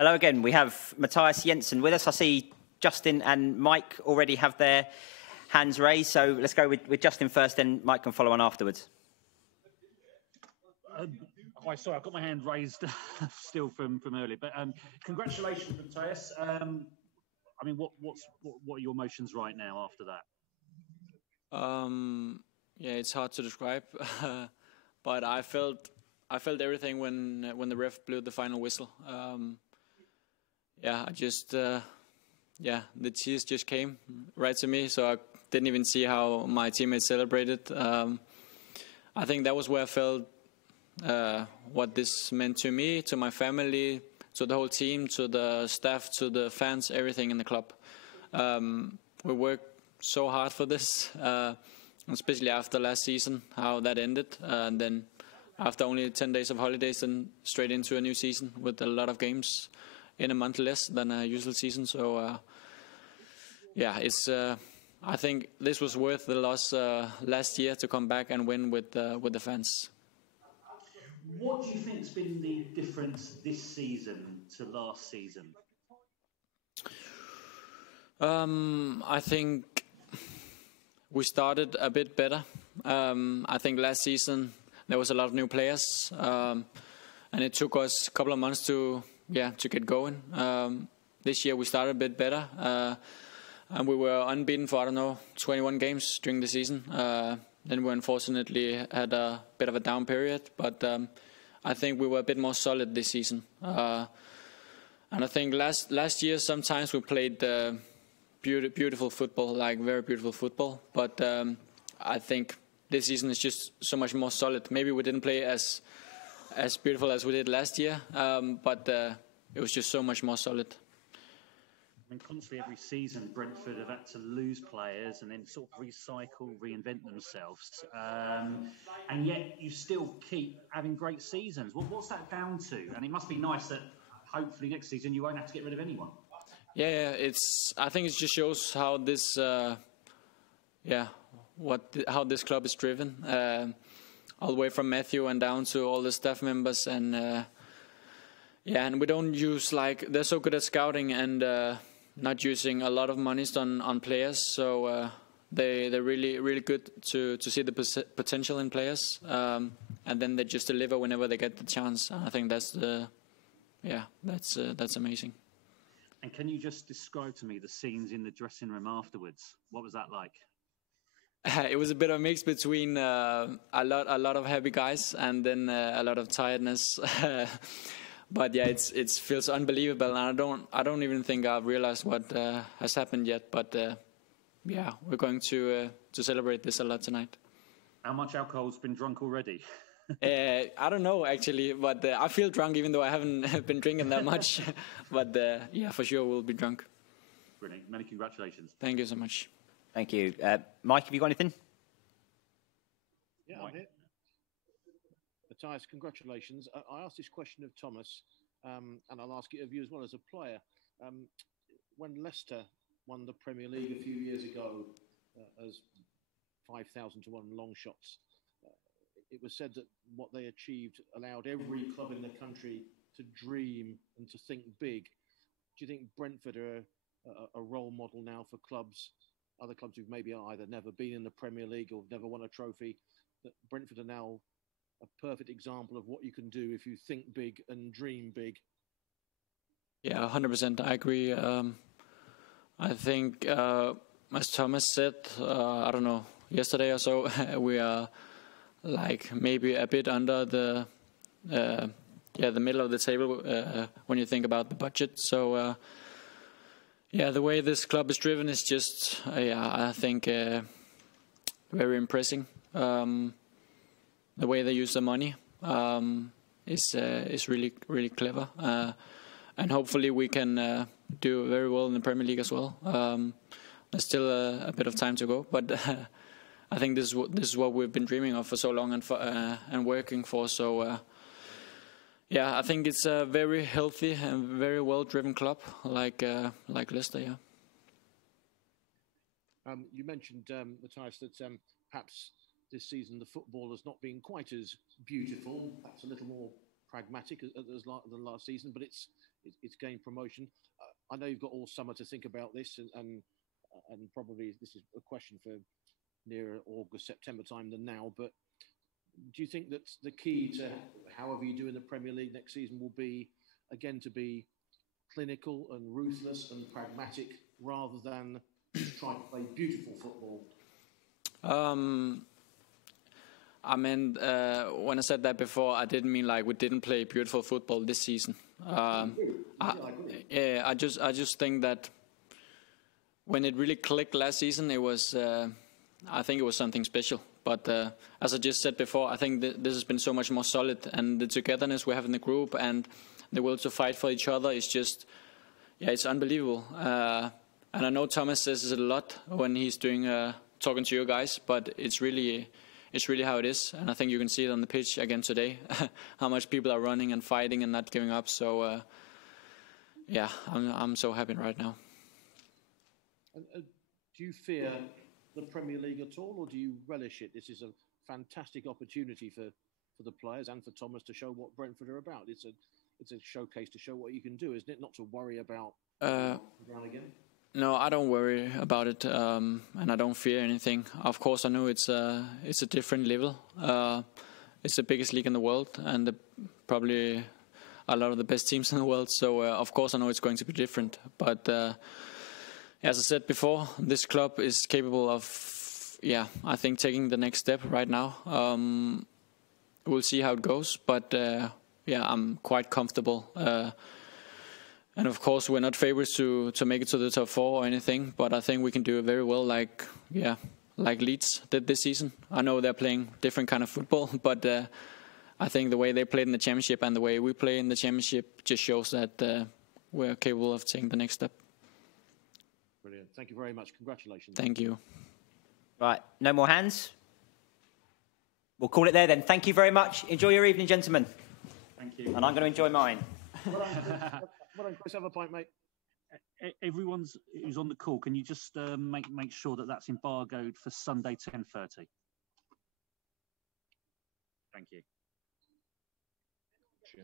Hello again. We have Mathias Jensen with us. I see Justin and Mike already have their hands raised. So let's go with Justin first, then Mike can follow on afterwards. Hi, sorry, I've got my hand raised still from earlier. But congratulations, Mathias. I mean, what are your emotions right now after that? Yeah, it's hard to describe, but I felt everything when the ref blew the final whistle. Yeah, I just the tears just came right to me, so I didn't even see how my teammates celebrated. I think that was where I felt what this meant to me, to my family, to the whole team, to the staff, to the fans, everything in the club. We worked so hard for this, especially after last season, how that ended, and then after only 10 days of holidays and straight into a new season with a lot of games in a month less than a usual season. So yeah, it's I think this was worth the loss last year to come back and win with the fans. What do you think's been the difference this season to last season? I think we started a bit better. I think last season there was a lot of new players, and it took us a couple of months to get going. This year we started a bit better, and we were unbeaten for 21 games during the season. Then we unfortunately had a bit of a down period, but I think we were a bit more solid this season. And I think last year sometimes we played beautiful football, like very beautiful football. But I think this season is just so much more solid. Maybe we didn't play as beautiful as we did last year, but it was just so much more solid. I mean, constantly every season, Brentford have had to lose players and then sort of recycle, reinvent themselves. And yet you still keep having great seasons. What's that down to? And it must be nice that hopefully next season you won't have to get rid of anyone. Yeah, I think it just shows how this, how this club is driven, all the way from Matthew and down to all the staff members, and and we don't use, like, they're so good at scouting and not using a lot of money on players, so they're really good to see the potential in players, and then they just deliver whenever they get the chance. I think that's amazing. And can you just describe to me the scenes in the dressing room afterwards? What was that like? It was a bit of a mix between a lot of happy guys and then a lot of tiredness. But yeah, it feels unbelievable, and I don't even think I've realized what has happened yet. But we're going to celebrate this a lot tonight. How much alcohol's been drunk already? I don't know actually, but I feel drunk even though I haven't been drinking that much. But for sure we'll be drunk. Brilliant. Many congratulations. Thank you so much. Thank you. Mike, have you got anything? Yeah, I'm here. Mathias, congratulations. I asked this question of Thomas, and I'll ask it of you as well as a player. When Leicester won the Premier League a few years ago as 5,000 to 1 long shots, it was said that what they achieved allowed every club in the country to dream and to think big. Do you think Brentford are a role model now for clubs, other clubs who've maybe either never been in the Premier League or never won a trophy, that Brentford are now a perfect example of what you can do if you think big and dream big? Yeah, 100%. I agree. I think, as Thomas said, I don't know, yesterday or so, we are like maybe a bit under the middle of the table when you think about the budget. So the way this club is driven is just I think very impressive. The way they use the money is really clever, and hopefully we can do very well in the Premier League as well. There's still a bit of time to go, but I think this is what we've been dreaming of for so long and working for. So I think it's a very healthy and very well-driven club like Leicester. Yeah. You mentioned, Mathias, that perhaps this season the football has not been quite as beautiful, perhaps a little more pragmatic than last season, but it's it's gained promotion. I know you've got all summer to think about this, and probably this is a question for nearer August, September time than now. But do you think that the key to however you do in the Premier League next season will be, again, to be clinical and ruthless and pragmatic rather than just trying to play beautiful football? I meant, when I said that before, I didn't mean like we didn't play beautiful football this season. I just think that when it really clicked last season, it was, I think it was something special. But as I just said before, I think this has been so much more solid, and the togetherness we have in the group and the will to fight for each other is just, it's unbelievable. And I know Thomas says it a lot when he's doing talking to you guys, but it's really how it is. And I think you can see it on the pitch again today, how much people are running and fighting and not giving up. So I'm so happy right now. Do you fear the Premier League at all, or do you relish it? This is a fantastic opportunity for the players and for Thomas to show what Brentford are about. It's a showcase to show what you can do, isn't it? Not to worry about ground again. No, I don't worry about it, and I don't fear anything. Of course, I know it's a different level. It's the biggest league in the world, and probably a lot of the best teams in the world. So, of course, I know it's going to be different. But as I said before, this club is capable of, I think taking the next step right now. We'll see how it goes, but I'm quite comfortable. And of course, we're not favorites to make it to the top 4 or anything, but I think we can do it very well, like Leeds did this season. I know they're playing different kind of football, but I think the way they played in the Championship and the way we play in the Championship just shows that we're capable of taking the next step. Brilliant. Thank you very much. Congratulations. Thank you. Right, no more hands? We'll call it there then. Thank you very much. Enjoy your evening, gentlemen. Thank you. And I'm going to enjoy mine. Well done, Chris. Have a pint, mate. Everyone's who's on the call, can you just make sure that that's embargoed for Sunday 10:30? Thank you. Sure.